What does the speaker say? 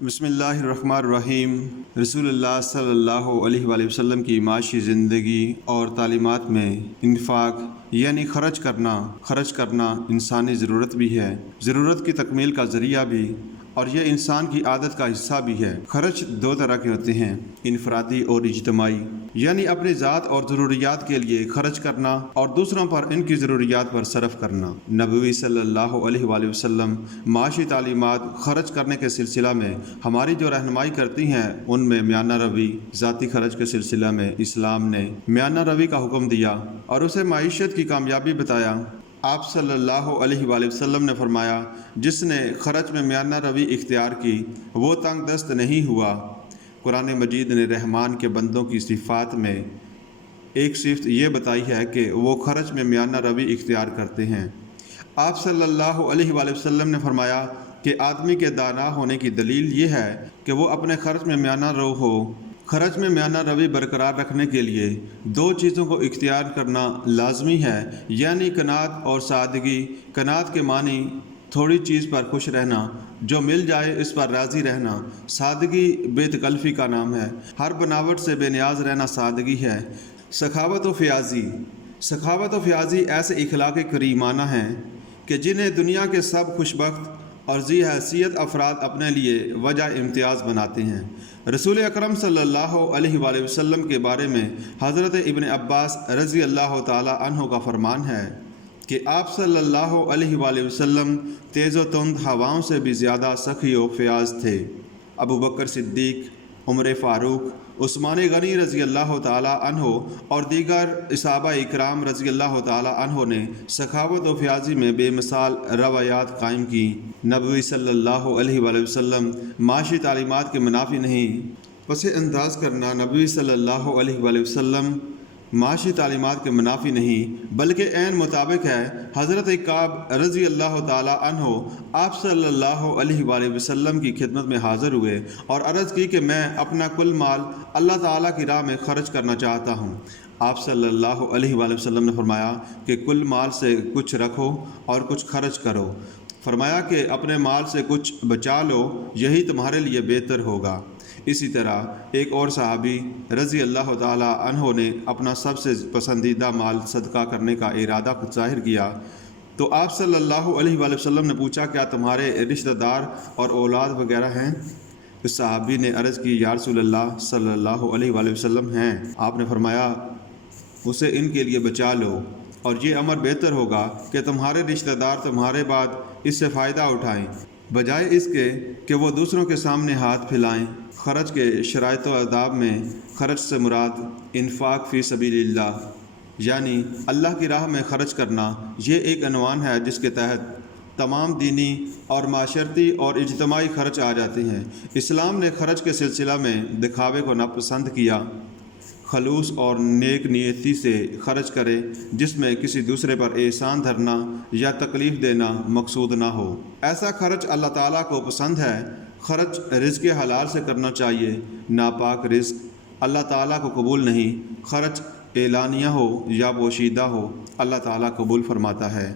بسم اللہ الرحمن الرحیم۔ رسول اللہ صلی اللہ علیہ وآلہ وسلم کی معاشی زندگی اور تعلیمات میں انفاق یعنی خرچ کرنا انسانی ضرورت بھی ہے، ضرورت کی تکمیل کا ذریعہ بھی، اور یہ انسان کی عادت کا حصہ بھی ہے۔ خرچ دو طرح کے ہوتے ہیں، انفرادی اور اجتماعی، یعنی اپنی ذات اور ضروریات کے لیے خرچ کرنا اور دوسروں پر ان کی ضروریات پر صرف کرنا۔ نبی صلی اللہ علیہ وآلہ وسلم معاشی تعلیمات خرچ کرنے کے سلسلہ میں ہماری جو رہنمائی کرتی ہیں، ان میں میانہ روی، ذاتی خرچ کے سلسلہ میں اسلام نے میانہ روی کا حکم دیا اور اسے معیشت کی کامیابی بتایا۔ آپ صلی اللہ علیہ وآلہ وسلم نے فرمایا، جس نے خرچ میں میانہ روی اختیار کی وہ تنگ دست نہیں ہوا۔ قرآن مجید نے رحمان کے بندوں کی صفات میں ایک صفت یہ بتائی ہے کہ وہ خرچ میں میانہ روی اختیار کرتے ہیں۔ آپ صلی اللہ علیہ وآلہ وسلم نے فرمایا کہ آدمی کے دانا ہونے کی دلیل یہ ہے کہ وہ اپنے خرچ میں میانہ رو ہو۔ خرچ میں میانہ روی برقرار رکھنے کے لیے دو چیزوں کو اختیار کرنا لازمی ہے، یعنی قناعت اور سادگی۔ قناعت کے معنی تھوڑی چیز پر خوش رہنا، جو مل جائے اس پر راضی رہنا۔ سادگی بے تکلفی کا نام ہے، ہر بناوٹ سے بے نیاز رہنا سادگی ہے۔ سخاوت و فیاضی ایسے اخلاق کریمانہ ہیں کہ جنہیں دنیا کے سب خوشبخت اور ذی حیثیت افراد اپنے لیے وجہ امتیاز بناتے ہیں۔ رسول اکرم صلی اللہ علیہ وآلہ وسلم کے بارے میں حضرت ابن عباس رضی اللہ تعالی عنہ کا فرمان ہے کہ آپ صلی اللہ علیہ وآلہ وسلم تیز و تند ہواؤں سے بھی زیادہ سخی و فیاض تھے۔ ابو بکر صدیق، عمر فاروق، عثمان غنی رضی اللہ تعالی عنہ اور دیگر صحابہ اکرام رضی اللہ تعالی عنہ نے سخاوت و فیاضی میں بے مثال روایات قائم کی۔ نبی صلی اللہ علیہ وآلہ وسلم معاشی تعلیمات کے منافی نہیں، پس انداز کرنا نبی صلی اللہ علیہ وآلہ وسلم معاشی تعلیمات کے منافی نہیں بلکہ عین مطابق ہے۔ حضرت کعب رضی اللہ تعالی عنہ آپ صلی اللہ علیہ وآلہ وسلم کی خدمت میں حاضر ہوئے اور عرض کی کہ میں اپنا کل مال اللہ تعالیٰ کی راہ میں خرچ کرنا چاہتا ہوں۔ آپ صلی اللہ علیہ وآلہ وسلم نے فرمایا کہ کل مال سے کچھ رکھو اور کچھ خرچ کرو۔ فرمایا کہ اپنے مال سے کچھ بچا لو، یہی تمہارے لیے بہتر ہوگا۔ اسی طرح ایک اور صحابی رضی اللہ تعالی عنہ نے اپنا سب سے پسندیدہ مال صدقہ کرنے کا ارادہ ظاہر کیا تو آپ صلی اللہ علیہ وآلہ وسلم نے پوچھا، کیا تمہارے رشتہ دار اور اولاد وغیرہ ہیں؟ اس صحابی نے عرض کی، یا رسول اللہ صلی اللہ علیہ وآلہ وسلم ہیں۔ آپ نے فرمایا، اسے ان کے لیے بچا لو، اور یہ امر بہتر ہوگا کہ تمہارے رشتہ دار تمہارے بعد اس سے فائدہ اٹھائیں، بجائے اس کے کہ وہ دوسروں کے سامنے ہاتھ پھیلائیں۔ خرچ کے شرائط و آداب میں خرچ سے مراد انفاق فی سبیل اللہ، یعنی اللہ کی راہ میں خرچ کرنا، یہ ایک عنوان ہے جس کے تحت تمام دینی اور معاشرتی اور اجتماعی خرچ آ جاتے ہیں۔ اسلام نے خرچ کے سلسلہ میں دکھاوے کو ناپسند کیا۔ خلوص اور نیک نیتی سے خرچ کرے، جس میں کسی دوسرے پر احسان دھرنا یا تکلیف دینا مقصود نہ ہو۔ ایسا خرچ اللہ تعالیٰ کو پسند ہے۔ خرچ رزق حلال سے کرنا چاہیے، ناپاک رزق اللہ تعالیٰ کو قبول نہیں۔ خرچ اعلانیہ ہو یا پوشیدہ ہو، اللہ تعالیٰ قبول فرماتا ہے۔